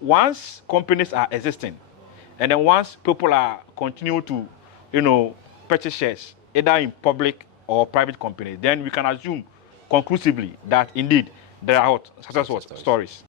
Once companies are existing, and then once people are continue to, purchase shares either in public or private companies, then we can assume conclusively that indeed there are success stories.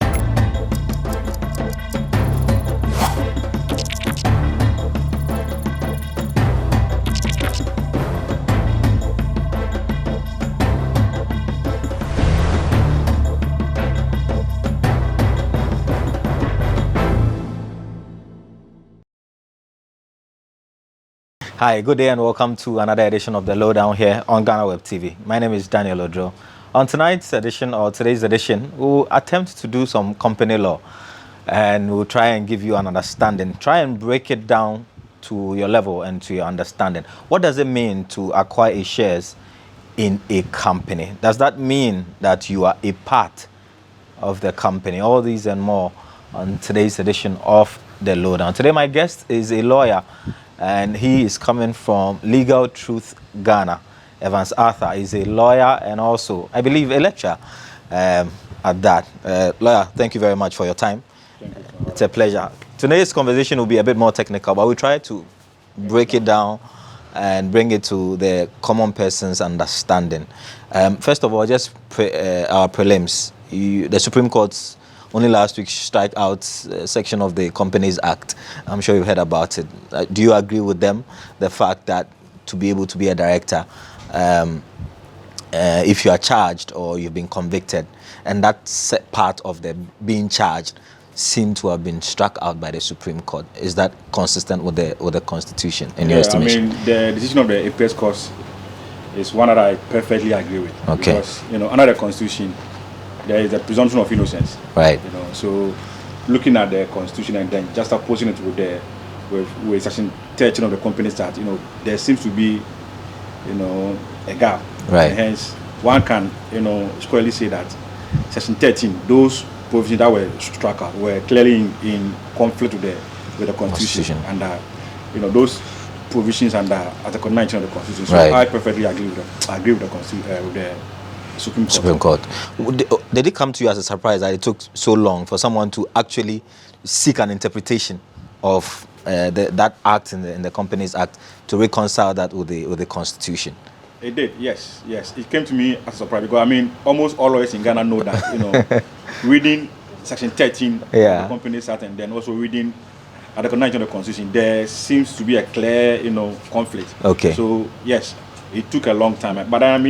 Hi, good day and welcome to another edition of the Lowdown here on GhanaWeb TV. My name is Daniel Oduro. On tonight's edition, or today's edition, we'll attempt to do some company law and we'll try and give you an understanding. Try and break it down to your level and to your understanding. What does it mean to acquire a shares in a company? Does that mean that you are a part of the company? All these and more on today's edition of the Lowdown. Today my guest is a lawyer and he is coming from Legal Truth Ghana. Evans Arthur is a lawyer and also, I believe, a lecturer at that. Lawyer, thank you very much for your time. Thank you. It's a pleasure. Today's conversation will be a bit more technical, but we'll try to break it down and bring it to the common person's understanding. First of all, just our prelims. The Supreme Court's only last week strike out section of the Companies Act. I'm sure you've heard about it. Do you agree with them? The fact that to be able to be a director, if you are charged or you've been convicted, and that part of the being charged seemed to have been struck out by the Supreme Court. Is that consistent with the Constitution in your estimation? I mean, the decision of the Apex Court is one that I perfectly agree with. Okay. Because, under the Constitution, there is a presumption of innocence. Right. So looking at the Constitution and then just opposing it with Section 13 of the Companies Act, there seems to be, a gap. Right. And hence, one can, squarely say that Section 13, those provisions that were struck out were clearly in conflict with the Constitution. And, those provisions under Article 19 of the Constitution. So right. I perfectly agree with the Constitution, with the Supreme Court. Did it come to you as a surprise that it took so long for someone to actually seek an interpretation of that act in the Companies Act to reconcile that with the Constitution? It did, yes. It came to me as a surprise because almost all lawyers in Ghana know that reading Section 13 of the Companies Act and then also reading Article 19 of the Constitution, there seems to be a clear conflict. Okay. So yes. It took a long time, but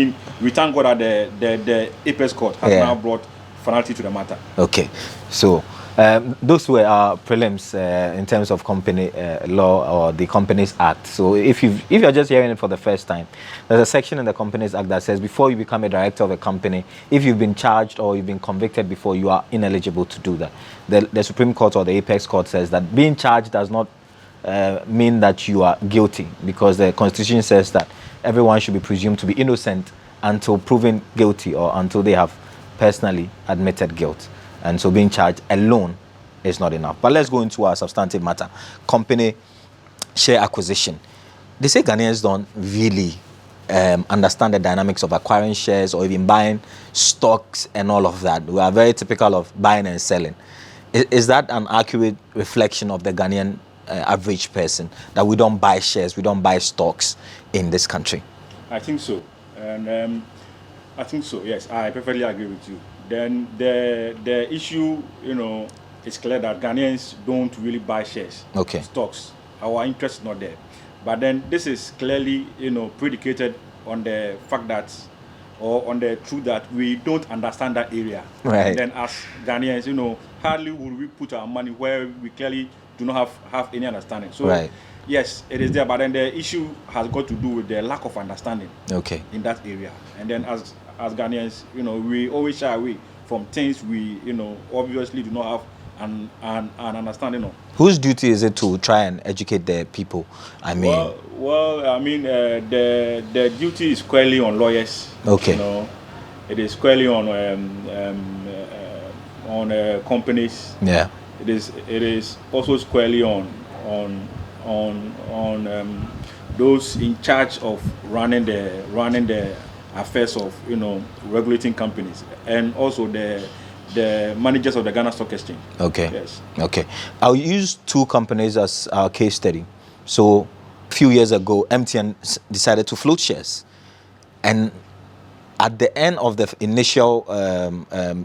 we thank God that the Apex Court has now brought finality to the matter. Okay, so those were our prelims in terms of company law or the Companies Act. So if you're just hearing it for the first time, there's a section in the Companies Act that says before you become a director of a company, if you've been charged or you've been convicted before, you are ineligible to do that. The Supreme Court or the Apex Court says that being charged does not mean that you are guilty, because the Constitution says that everyone should be presumed to be innocent until proven guilty or until they have personally admitted guilt. And so being charged alone is not enough. But let's go into our substantive matter. Company share acquisition. They say Ghanaians don't really understand the dynamics of acquiring shares or even buying stocks and all of that. We are very typical of buying and selling. Is that an accurate reflection of the Ghanaian average person, that we don't buy shares, we don't buy stocks in this country? I think so, and I think so. Yes, I perfectly agree with you. Then the issue, it's clear that Ghanaians don't really buy shares, stocks. Our interest is not there. But then this is clearly, predicated on the fact that, or on the truth that we don't understand that area. Right. And then as Ghanaians, hardly will we put our money where we clearly do not have any understanding. So right. Yes, it is there, but then the issue has got to do with the lack of understanding in that area. And then as Ghanaians, we always shy away from things we, obviously do not have an understanding of. Whose duty is it to try and educate the people? The duty is squarely on lawyers. Okay. It is squarely on companies. Yeah. It is also squarely on those in charge of running the affairs of regulating companies, and also the the managers of the Ghana Stock Exchange. Okay. Yes. Okay. I'll use 2 companies as our case study. So, a few years ago, MTN decided to float shares, and at the end of the initial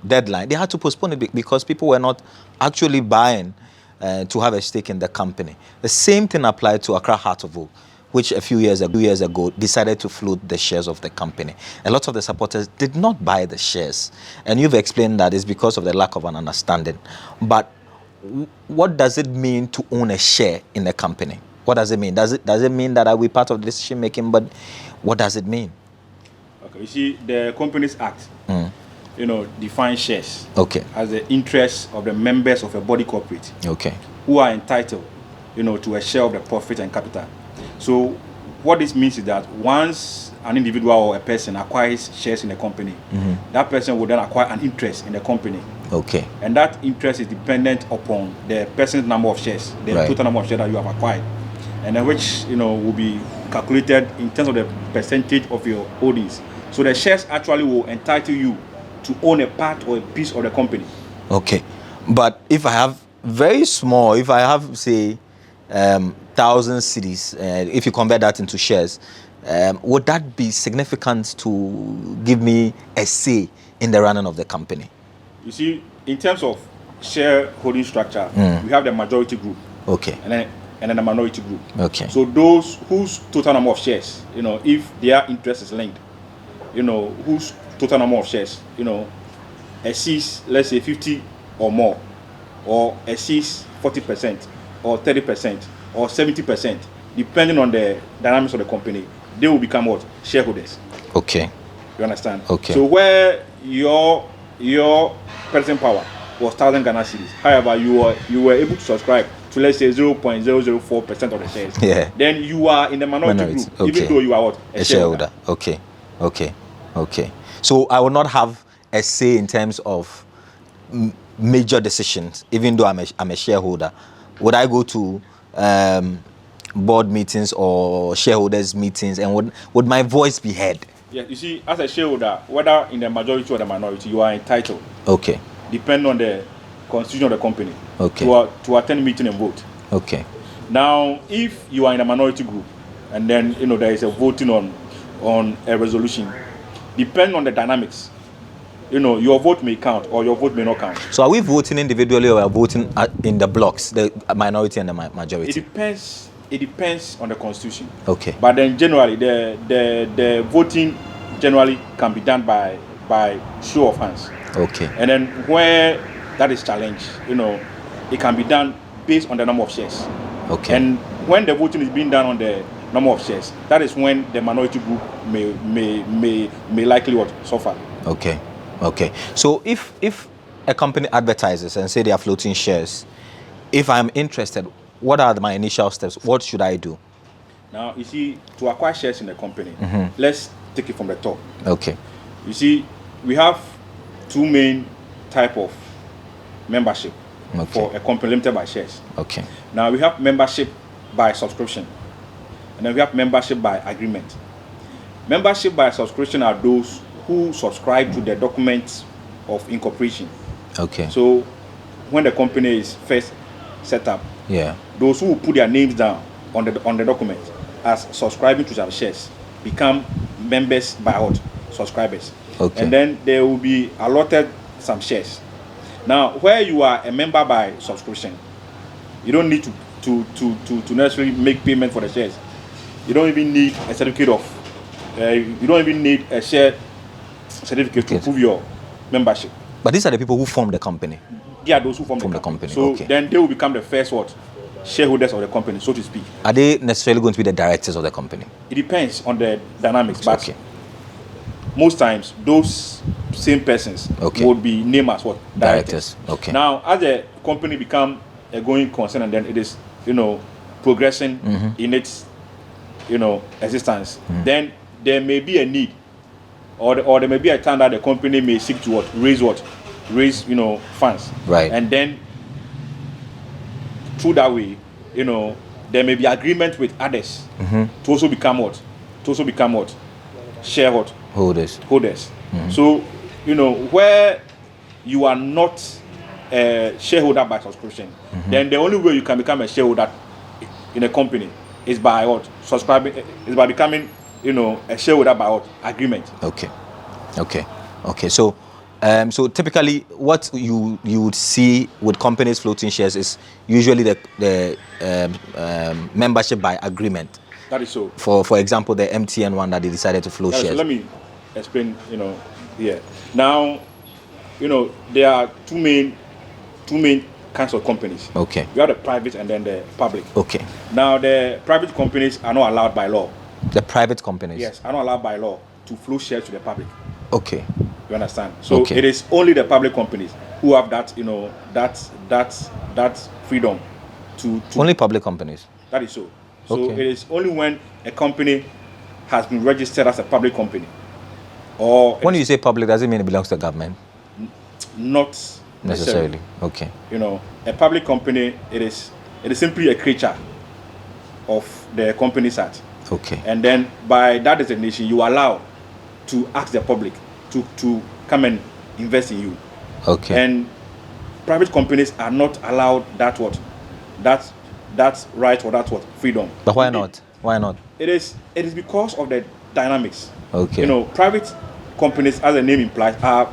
deadline, they had to postpone it because people were not actually buying to have a stake in the company. The same thing applied to Accra Heart of Oak, which a few years ago decided to float the shares of the company. A lot of the supporters did not buy the shares, and you've explained that it's because of the lack of an understanding. But what does it mean to own a share in a company? What does it mean? Does it mean that I will be part of the decision making? But what does it mean? Okay, you see, the Companies Act, defines shares as the interests of the members of a body corporate, who are entitled, to a share of the profit and capital. So, what this means is that once an individual or a person acquires shares in a company, that person will then acquire an interest in the company. Okay. And that interest is dependent upon the person's number of shares, the total number of shares that you have acquired, and then which will be calculated in terms of the percentage of your holdings. So the shares actually will entitle you to own a part or a piece of the company. Okay. But if I have very small, if I have, say, 1,000 cedis, if you convert that into shares, would that be significant to give me a say in the running of the company? You see, in terms of shareholding structure, we have the majority group. Okay. And then the minority group. Okay. So those whose total number of shares, if their interest is linked, whose total number of shares, exceeds, let's say, 50 or more, or exceeds 40%, or 30%, or 70%, depending on the dynamics of the company, they will become what? Shareholders. Okay. You understand? Okay. So where your purchasing power was 1,000 Ghana cedis, however, you were able to subscribe to, let's say, 0.004% of the shares. Yeah. Then you are in the minority group, even though you are what? A shareholder. Okay. So I will not have a say in terms of major decisions, even though I'm a shareholder. Would I go to board meetings or shareholders meetings, and would my voice be heard? Yeah, you see, as a shareholder, whether in the majority or the minority, you are entitled. Okay. Depending on the constitution of the company. Okay. To attend meeting and vote. Okay. Now, if you are in a minority group, and then there is a voting on a resolution, depending on the dynamics, your vote may count or your vote may not count. So are we voting individually, or are we voting in the blocks, the minority and the majority? It depends on the constitution. Okay. But then generally, the voting generally can be done by show of hands. Okay. And then where that is challenged, it can be done based on the number of shares. Okay. And when the voting is being done on the number of shares, that is when the minority group may likely suffer. Okay. So if a company advertises and say they are floating shares, if I'm interested, what are my initial steps? What should I do? Now, you see, to acquire shares in the company, let's take it from the top. Okay. You see, we have 2 main type of membership for a company limited by shares. Okay. Now, we have membership by subscription, and then we have membership by agreement. Membership by subscription are those who subscribe to the documents of incorporation. Okay. So, when the company is first set up, those who put their names down on the document as subscribing to some shares become members by what? Subscribers. Okay. And then they will be allotted some shares. Now, where you are a member by subscription, you don't need to necessarily make payment for the shares. You don't even need a certificate you don't even need a share certificate to prove your membership. But these are the people who form the company. They are those who form the company. So then they will become the first shareholders of the company, so to speak. Are they necessarily going to be the directors of the company? It depends on the dynamics, but most times those same persons would be named as directors. Okay. Now, as the company become a going concern, and then it is progressing in its existence, then there may be a need, or there may be a time that the company may seek to raise funds, right? And then through that way, there may be agreement with others to also become shareholders. Holders. So, where you are not a shareholder by subscription, then the only way you can become a shareholder in a company is by what? Subscribing, is by becoming, a shareholder by what? Agreement. Okay. So, so typically, what you would see with companies floating shares is usually the membership by agreement. That is so. For example, the MTN one that they decided to float shares. So let me explain. Here. Now, there are two main kinds of companies. Okay. You have the private and then the public. Okay. Now, the private companies are not allowed by law. The private companies? Yes, are not allowed by law to float shares to the public. Okay. You understand? So it is only the public companies who have that, that freedom to. Only public companies. That is so. So it is only when a company has been registered as a public company, or when you say public, does it mean it belongs to the government? Not necessarily. Okay. A public company, it is simply a creature of the Companies Act. Okay. And then by that designation, you are allowed to ask the public to come and invest in you. Okay. And private companies are not allowed that right or that freedom. But why not? Why not? It is because of the dynamics. Okay. Private companies, as the name implies, are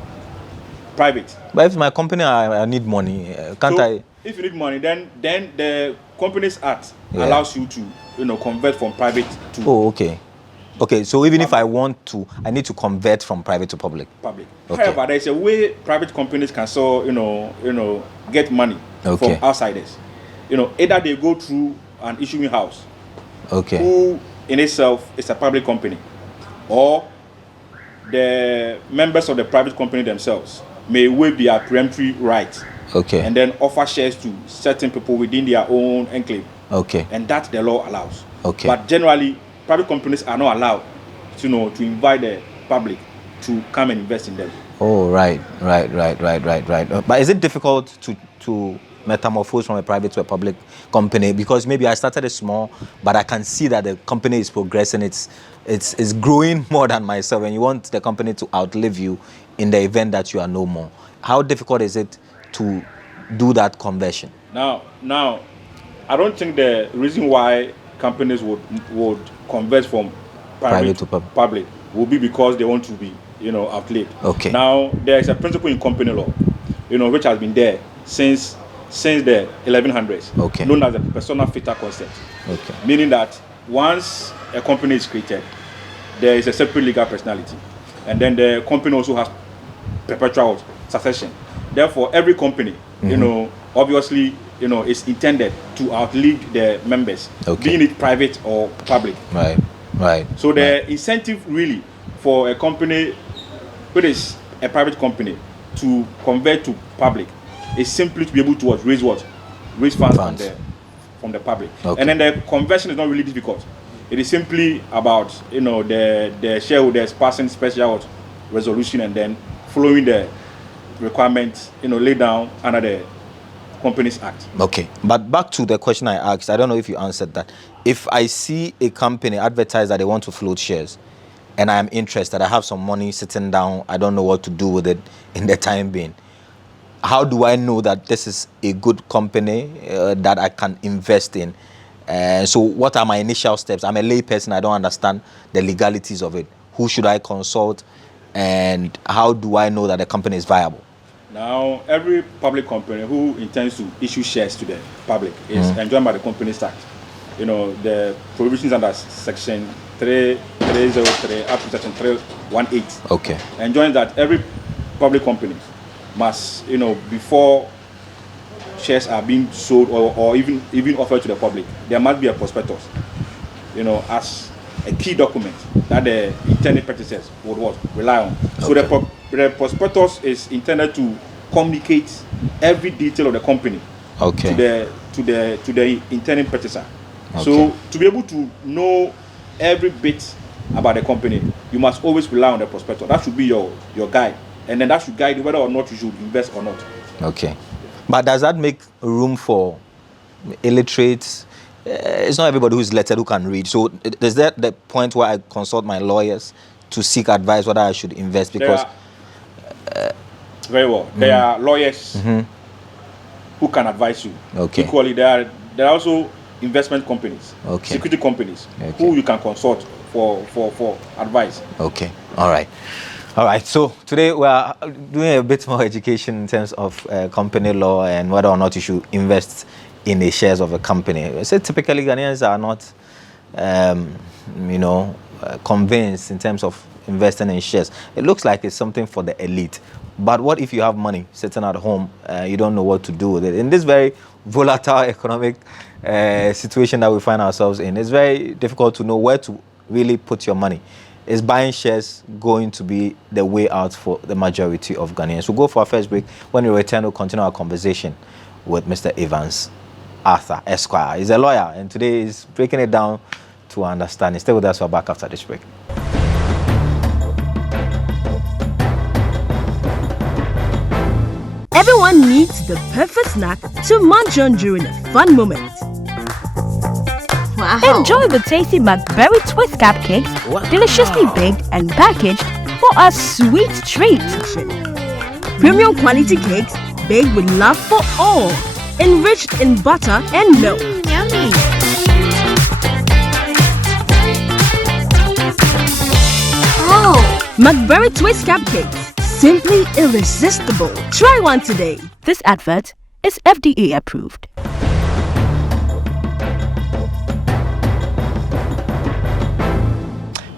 private. But if my company I need money, can't I? If you need money, then the Companies Act allows you to convert from private to. Oh, okay. Okay, so even if I want to, I need to convert from private to public. Okay. However, there is a way private companies can so get money from outsiders. Either they go through an issuing house, who in itself is a public company, or the members of the private company themselves may waive their preemptory right, and then offer shares to certain people within their own enclave, and that the law allows. But generally, private companies are not allowed to invite the public to come and invest in them. Oh, right. But is it difficult to metamorphose from a private to a public company? Because maybe I started it small, but I can see that the company is progressing. It's growing more than myself, and you want the company to outlive you in the event that you are no more. How difficult is it to do that conversion? Now, I don't think the reason why companies would convert from private to public will be because they want to be outlived. Now, there is a principle in company law, which has been there since the 1100s, known as the persona fita concept. Meaning that once a company is created, there is a separate legal personality, and then the company also has perpetual succession. Therefore, every company, obviously, is intended to outlive the members, being it private or public. Right. So the incentive really for a company, which is a private company, to convert to public is simply to be able to raise funds from the public. And then the conversion is not really difficult. It is simply about the shareholders passing special resolution and then following the requirements laid down under the Companies Act. But back to the question I asked, I don't know if you answered that. If I see a company advertise that they want to float shares, and I am interested, I have some money sitting down, I don't know what to do with it in the time being, how do I know that this is a good company that I can invest in? So what are my initial steps? I'm a lay person, I don't understand the legalities of it. Who should I consult, and how do I know that the company is viable? Now, every public company who intends to issue shares to the public is enjoined by the Companies Act. The provisions under Section 303 up to Section 318 enjoins that every public company must, before shares are being sold or even offered to the public, there must be a prospectus, as a key document that the intended purchasers would rely on. So the prospectus is intended to communicate every detail of the company to the intended purchaser. So to be able to know every bit about the company, you must always rely on the prospectus. That should be your guide, and then that should guide whether or not you should invest or not. But does that make room for illiterates? It's not everybody who is lettered who can read. So is that the point where I consult my lawyers to seek advice whether I should invest? Because Very well. There are lawyers who can advise you. Okay. Equally, there are also investment companies, security companies, who you can consult for advice. Okay. All right. All right. So today we are doing a bit more education in terms of company law and whether or not you should invest in the shares of a company. So typically Ghanaians are not, convinced in terms of investing in shares. It looks like it's something for the elite. But what if you have money sitting at home, you don't know what to do with it? In this very volatile economic situation that we find ourselves in, it's very difficult to know where to really put your money. Is buying shares going to be the way out for the majority of Ghanaians? We'll go for our first break. When we return, we'll continue our conversation with Mr. Evans Arthur Esq. He's a lawyer, and today he's breaking it down to understand. Stay with us. We're back after this break. Everyone needs the perfect snack to munch on during a fun moment. Wow. Enjoy the tasty McBerry Twist cupcakes, deliciously baked and packaged for a sweet treat. Premium quality cakes baked with love for all, enriched in butter and milk. Yummy. Oh, McBerry Twist cupcakes, simply irresistible. Try one today. This advert is FDA approved.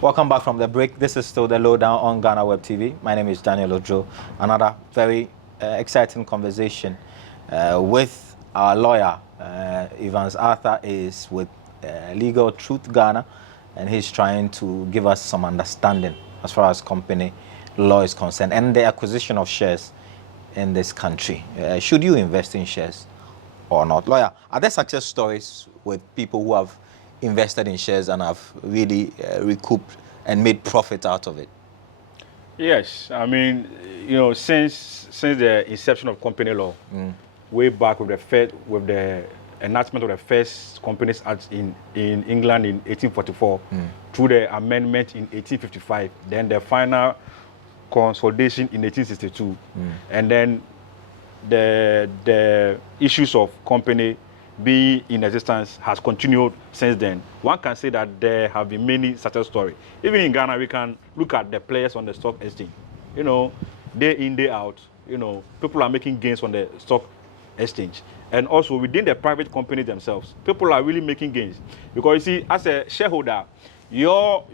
Welcome back from the break. This is still the Lowdown on GhanaWeb TV. My name is Daniel Oduro. Another very exciting conversation with our lawyer. Evans Arthur is with Legal Truth Ghana, and he's trying to give us some understanding as far as company law is concerned and the acquisition of shares in this country. Should you invest in shares or not? Lawyer, are there success stories with people who have invested in shares and have really recouped and made profit out of it? Yes, I mean, since the inception of company law, way back with the enactment of the first Companies Act in England in 1844, through the amendment in 1855, then the final consolidation in 1862, and then the issues of company being in existence has continued since then. One can say that there have been many success stories. Even in Ghana, we can look at the players on the stock exchange. Day in, day out, people are making gains on the stock exchange. And also within the private companies themselves, people are really making gains. Because you see, as a shareholder, your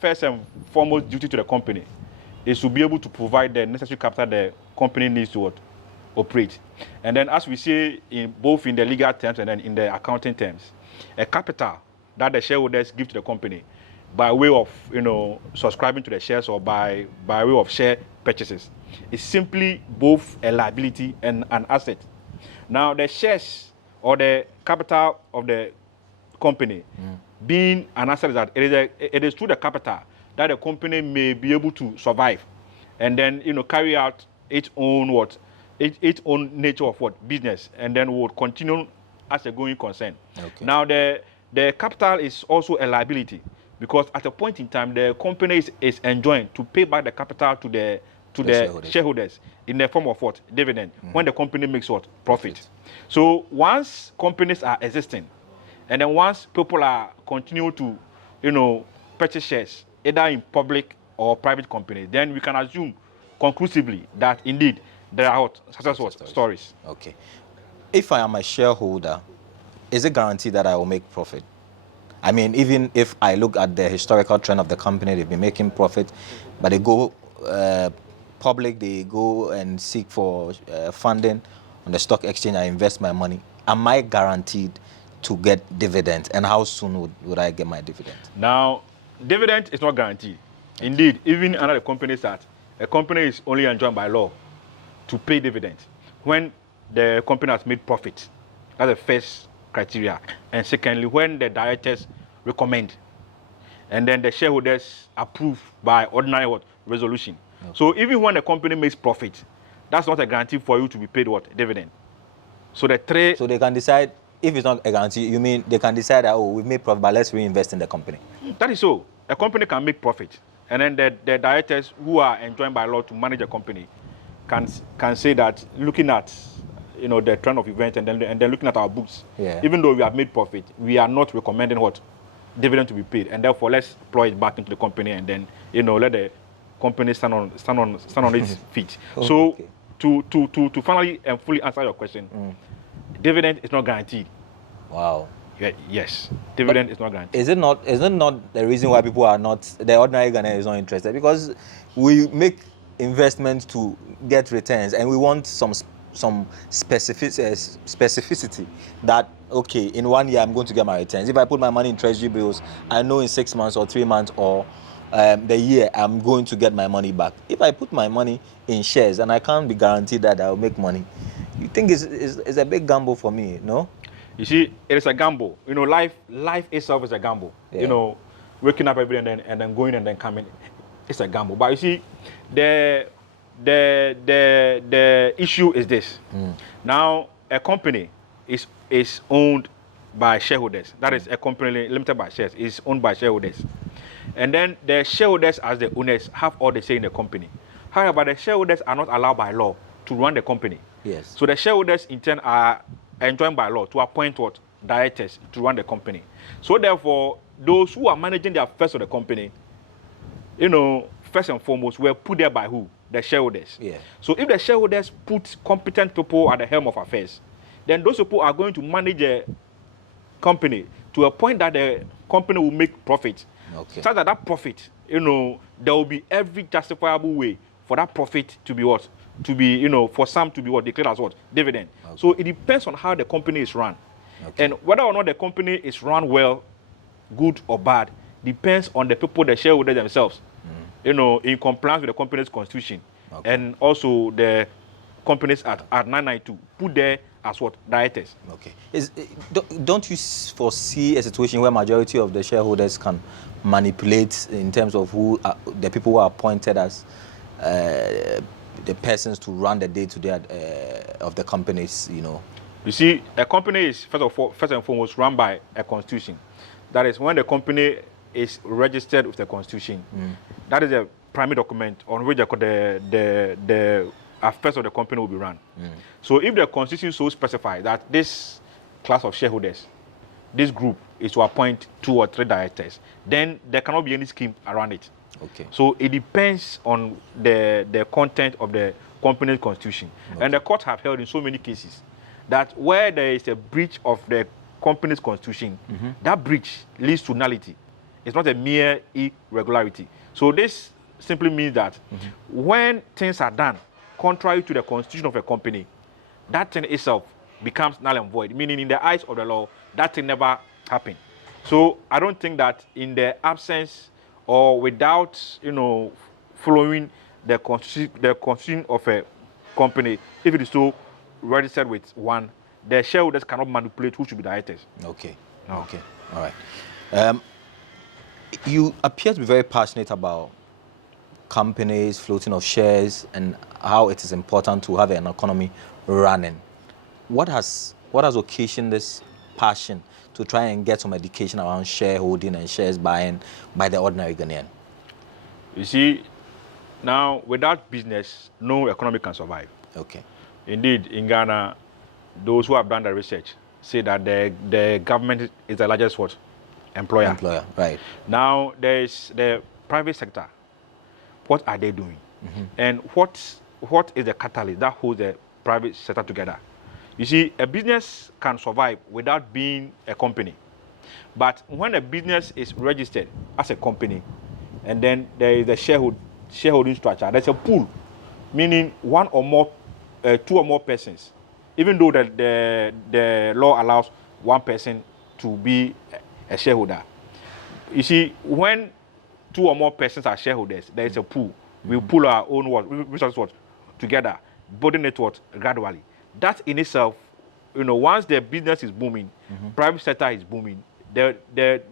first and foremost duty to the company is to be able to provide the necessary capital the company needs to operate. And then, as we say, both in the legal terms and then in the accounting terms, a capital that the shareholders give to the company by way of subscribing to the shares or by way of share purchases is simply both a liability and an asset. Now, the shares or the capital of the company being an asset is that it is through the capital that the company may be able to survive and then carry out its own its own nature of business, and then would continue as a going concern. Okay. Now the capital is also a liability, because at a point in time the company is enjoined to pay back the capital to the shareholders in the form of dividend, when the company makes profit. So once companies are existing, and then once people are continue to purchase shares either in public or private companies, then we can assume conclusively that indeed there are successful stories. Okay. If I am a shareholder, is it guaranteed that I will make profit? I mean, even if I look at the historical trend of the company, they've been making profit, but they go public, they go and seek for funding on the stock exchange, I invest my money. Am I guaranteed to get dividends? And how soon would I get my dividend? Now, dividend is not guaranteed. Indeed, even under the Companies Act, a company is only enjoined by law to pay dividends when the company has made profit. That's the first criteria. And secondly, when the directors recommend, and then the shareholders approve by ordinary resolution. Okay. So even when the company makes profit, that's not a guarantee for you to be paid dividend. So the three. So they can decide, if it's not a guarantee, you mean they can decide that, we made profit, but let's reinvest in the company. That is so. A company can make profit, and then the directors who are enjoined by law to manage a company can say that looking at the trend of events and then looking at our books, even though we have made profit, we are not recommending what dividend to be paid, and therefore let's deploy it back into the company and then let the company stand on its feet. So to finally and fully answer your question, dividend is not guaranteed. Wow. Yes, dividend is not guaranteed. Is it not the reason why people are not, the ordinary Ghanaian is not interested? Because we make investments to get returns, and we want some specificity that, okay, in 1 year I'm going to get my returns. If I put my money in treasury bills, I know in 6 months or 3 months or the year I'm going to get my money back. If I put my money in shares and I can't be guaranteed that I'll make money, you think it's a big gamble for me, no? You see, it is a gamble. Life itself is a gamble. Yeah. Waking up every day and then going and then coming, it's a gamble. But you see, the issue is this. Now, a company is owned by shareholders. That is, a company limited by shares is owned by shareholders. And then the shareholders, as the owners, have all the say in the company. However, the shareholders are not allowed by law to run the company. Yes. So the shareholders in turn are enjoined by law to appoint directors to run the company. So therefore, those who are managing the affairs of the company, first and foremost, were put there by who? The shareholders. Yeah. So if the shareholders put competent people at the helm of affairs, then those people are going to manage the company to a point that the company will make profit. Okay. So that profit, there will be every justifiable way for that profit to be what? To be, for some to be what? Declared as what? Dividend. Okay. So it depends on how the company is run. Okay. And whether or not the company is run well, good or bad, depends on the people, the shareholders themselves, in compliance with the company's constitution. Okay. And also the companies at 992 put there as what? Directors. Okay. Don't you foresee a situation where majority of the shareholders can manipulate in terms of who the people who are appointed as the persons to run the day-to-day of the companies, You see, a company is first and foremost run by a constitution. That is, when the company is registered with the constitution, that is a primary document on which the affairs of the company will be run. So if the constitution so specifies that this class of shareholders, this group, is to appoint 2 or 3 directors, then there cannot be any scheme around it. Okay. So it depends on the content of the company's constitution. Okay. And the courts have held in so many cases that where there is a breach of the company's constitution, that breach leads to nullity. It's not a mere irregularity. So this simply means that when things are done contrary to the constitution of a company, that thing itself becomes null and void, meaning in the eyes of the law, that thing never happened. So I don't think that in the absence or without, following the constitution of a company, if it is so registered with one, the shareholders cannot manipulate who should be directors. Okay. No. Okay. All right. You appear to be very passionate about companies, floating of shares, and how it is important to have an economy running. What has occasioned this passion to try and get some education around shareholding and shares buying by the ordinary Ghanaian? You see, now without business, no economy can survive. Okay. Indeed, in Ghana, those who have done the research say that the government is the largest what? Employer, right. Now, there is the private sector. What are they doing? And what is the catalyst that holds the private sector together? You see, a business can survive without being a company. But when a business is registered as a company, and then there is a shareholding structure, there's a pool, meaning 1 or more, 2 or more persons, even though the law allows 1 person to be a shareholder. You see, when 2 or more persons are shareholders, there is a pool. We pool our own resources together, building it gradually. That in itself, once the business is booming, private sector is booming, there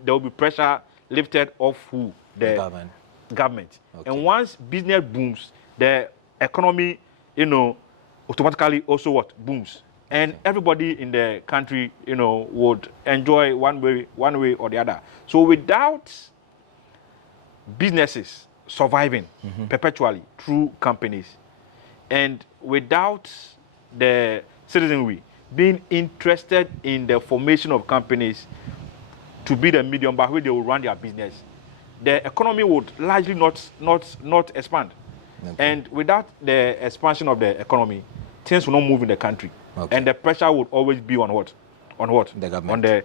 will be pressure lifted off who? The government. Okay. And once business booms, the economy, automatically also booms. And everybody in the country, would enjoy one way or the other. So without businesses surviving perpetually through companies, And without the citizenry being interested in the formation of companies to be the medium by which they will run their business, the economy would largely not expand. Okay. And without the expansion of the economy, things will not move in the country. Okay. And the pressure would always be on what? The government. On the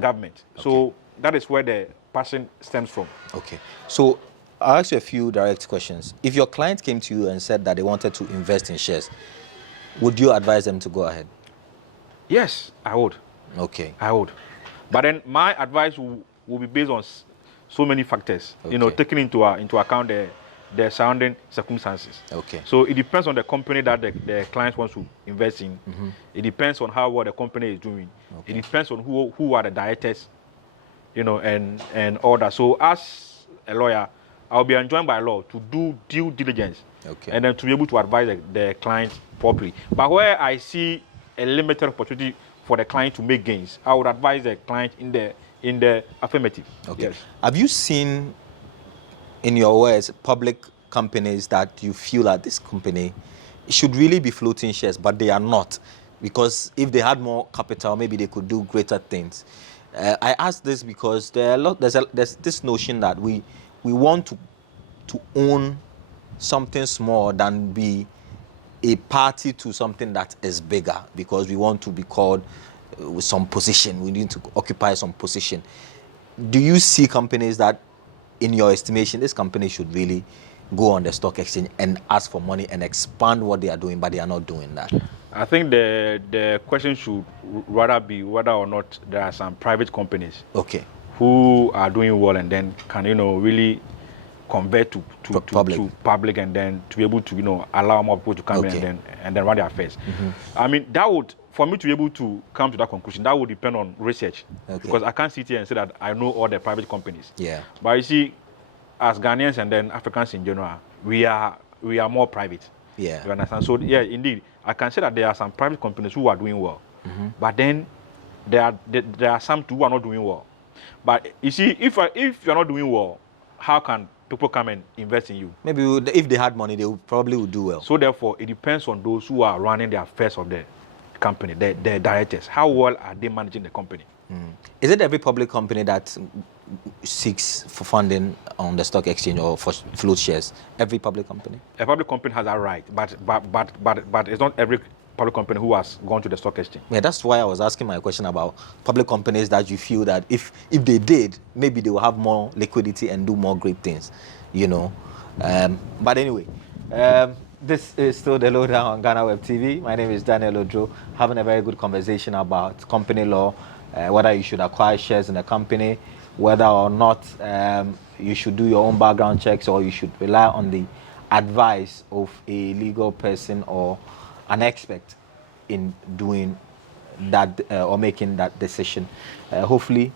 government. Okay. So that is where the passion stems from. Okay. So I'll ask you a few direct questions. If your client came to you and said that they wanted to invest in shares, would you advise them to go ahead? Yes, I would. Okay. I would. But then my advice will be based on so many factors, okay. Taking into account the surrounding circumstances. Okay. So it depends on the company that the client wants to invest in. Mm-hmm. It depends on how well the company is doing. Okay. It depends on who are the directors, and all that. So as a lawyer, I'll be enjoined by law to do due diligence, okay. And then to be able to advise the client properly. But where I see a limited opportunity for the client to make gains, I would advise the client in the affirmative. Okay. Yes. Have you seen, in your words, public companies that you feel that this company should really be floating shares, but they are not? Because if they had more capital, maybe they could do greater things. I ask this because there's this notion that we want to own something small than be a party to something that is bigger, because we want to be called with some position. We need to occupy some position. Do you see companies that, in your estimation, this company should really go on the stock exchange and ask for money and expand what they are doing, but they are not doing that? I think the question should rather be whether or not there are some private companies, okay, who are doing well and then can really convert to public, and then to be able to allow more people to come in and then run their affairs. Mm-hmm. I mean, that would, for me to be able to come to that conclusion, that would depend on research, because I can't sit here and say that I know all the private companies. Yeah. But you see, as Ghanaians and then Africans in general, we are more private. Yeah. You understand? So yeah, indeed, I can say that there are some private companies who are doing well, mm-hmm. but then there are some who are not doing well. But you see, if you're not doing well, how can people come and invest in you? Maybe if they had money, they probably would do well. So therefore, it depends on those who are running the affairs of the company, the directors. How well are they managing the company? Mm. Is it every public company that seeks for funding on the stock exchange or for float shares? Every public company? A public company has that right, but it's not every public company who has gone to the stock exchange. Yeah, that's why I was asking my question about public companies that you feel that if they did, maybe they will have more liquidity and do more great things, But anyway, this is still the Lowdown on GhanaWeb TV. My name is Daniel Oduro, having a very good conversation about company law, whether you should acquire shares in a company, whether or not you should do your own background checks, or you should rely on the advice of a legal person or an expert in doing that or making that decision. Hopefully,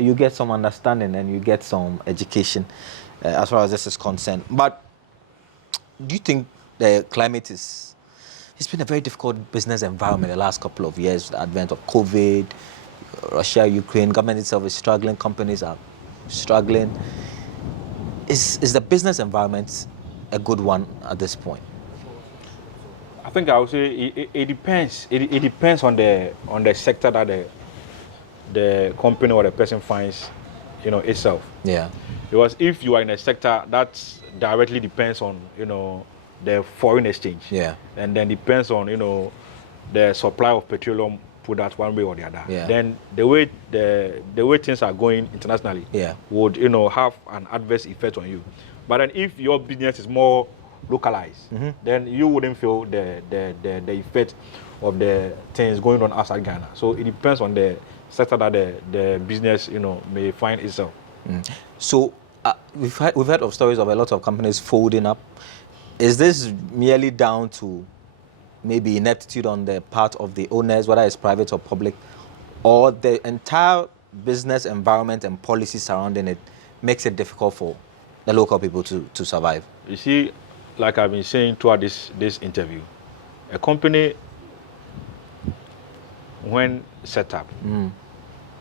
you get some understanding and you get some education as far as this is concerned. But do you think the climate it's been a very difficult business environment the last couple of years, the advent of COVID, Russia, Ukraine, government itself is struggling, companies are struggling. Is the business environment a good one at this point? I think I would say it depends. It depends on the sector that the company or the person finds, itself. Yeah. Because if you are in a sector that directly depends on, the foreign exchange. Yeah. And then depends on, the supply of petroleum products one way or the other. Yeah. Then the way things are going internationally, yeah, would have an adverse effect on you. But then if your business is more localized, mm-hmm, then you wouldn't feel the effect of the things going on outside Ghana. So it depends on the sector that the business may find itself. Mm. So we've heard of stories of a lot of companies folding up. Is this merely down to maybe ineptitude on the part of the owners, whether it's private or public, or the entire business environment and policy surrounding it makes it difficult for the local people to survive? You see, like I've been saying throughout this interview, a company, when set up,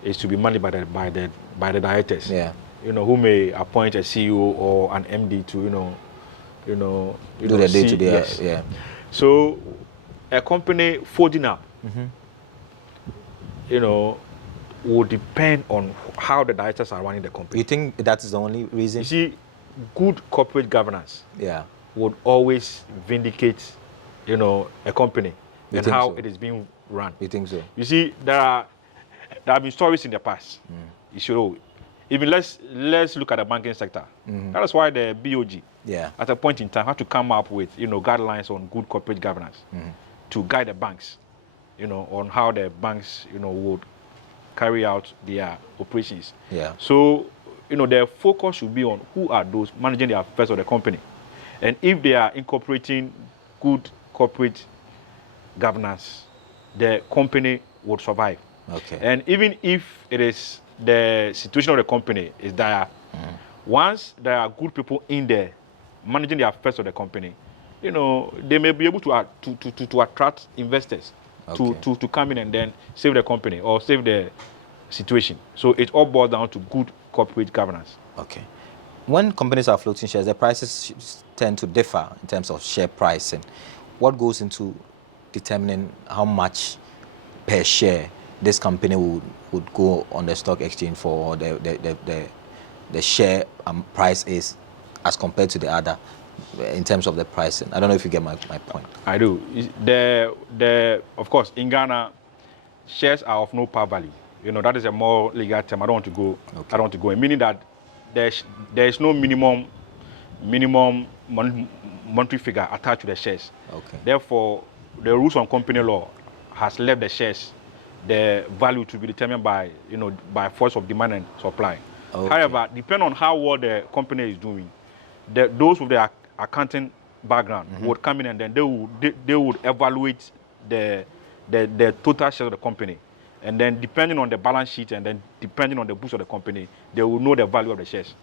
is to be managed by the directors. Yeah. Who may appoint a CEO or an MD to do the day-to-day. Yes. Yeah. So a company folding up, will depend on how the directors are running the company. You think that is the only reason? You see, good corporate governance would always vindicate, a company and how it is being run. You think so? You see, there have been stories in the past. You should even let's look at the banking sector. That is why the BOG, at a point in time, had to come up with guidelines on good corporate governance to guide the banks, on how the banks would carry out their operations. So their focus should be on who are those managing the affairs of the company, and if they are incorporating good corporate governance, the company would survive. And even if it is the situation of the company is dire, once there are good people in there managing the affairs of the company, they may be able to attract investors to come in and then save the company or save the situation. So it all boils down to good corporate governance. When companies are floating shares, the prices tend to differ in terms of share pricing. What goes into determining how much per share this company would go on the stock exchange for, the share price is as compared to the other in terms of the pricing? I don't know if you get my point. I do. Of course, in Ghana, shares are of no par value. That is a more legal term. I don't want to go in, meaning that there is no minimum monetary figure attached to the shares. Therefore, the rules on company law has left the shares, the value to be determined by by force of demand and supply. However, depending on how well the company is doing, those with the accounting background would come in and then they would evaluate the total shares of the company, and then depending on the balance sheet and then depending on the books of the company, they will know the value of the shares.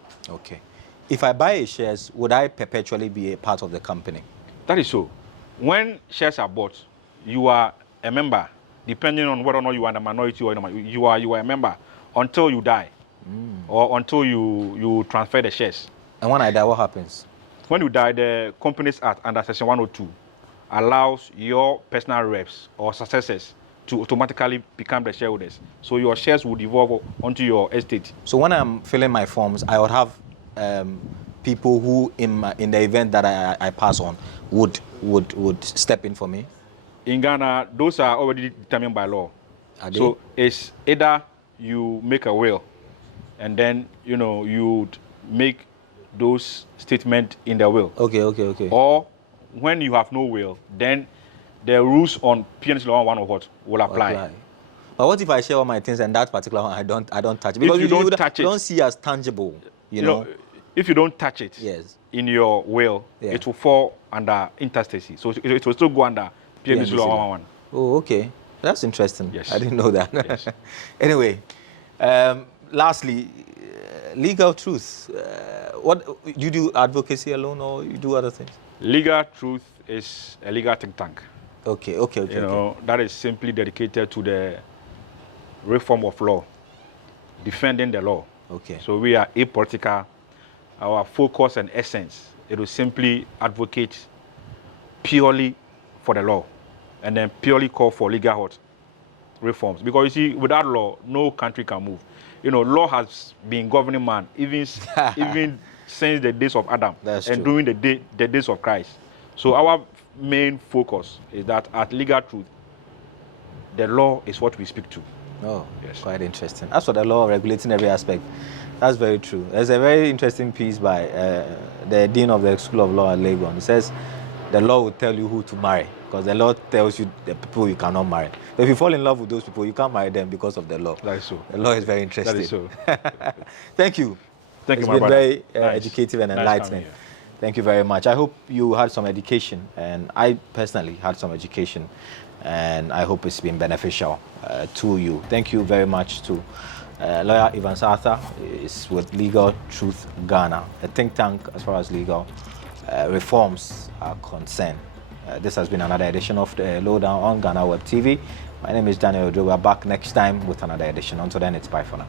If I buy a shares, would I perpetually be a part of the company? That is so. When shares are bought, you are a member. Depending on whether or not you are in a minority or you are a member until you die, or until you transfer the shares. And when I die, what happens? When you die, the Companies Act under Section 102 allows your personal reps or successors to automatically become the shareholders. So your shares will devolve onto your estate. So when I'm filling my forms, I would have people who, in the event that I pass on, would step in for me? In Ghana, those are already determined by law. So it's either you make a will, and then you make those statements in the will. Or when you have no will, then the rules on PNC law 101 will apply. But what if I share all my things and that particular one I don't touch it? Because if you don't touch it, don't see as tangible. You know, if you don't touch it in your will, it will fall under interstacy. So it will still go under PNC law 111. That's interesting. Yes. I didn't know that. Yes. Anyway, lastly, Legal Truth. What you do, advocacy alone, or you do other things? Legal Truth is a legal think tank. That is simply dedicated to the reform of law, defending the law. So we are apolitical. Our focus and essence, it will simply advocate purely for the law, and then purely call for legal reforms. Because you see, without law, no country can move. Law has been governing man even since the days of Adam. That's and true. during the days of Christ. So our main focus is that at Legal Truth, the law is what we speak to. Yes. Quite interesting. As for the law regulating every aspect, that's very true. There's a very interesting piece by the Dean of the School of Law at Lagos. It says the law will tell you who to marry, because the law tells you the people you cannot marry. But if you fall in love with those people, you can't marry them because of the law. That is so. The law is very interesting. That is so. Thank you. Thank you, my brother. It's been very nice. educative and enlightening. Thank you very much. I hope you had some education, and I personally had some education, and I hope it's been beneficial to you. Thank you very much to lawyer Evans Arthur. Is with Legal Truth Ghana, a think tank as far as legal reforms are concerned. This has been another edition of the Lowdown on GhanaWeb TV. My name is Daniel Oduro. We're back next time with another edition. Until then, it's bye for now.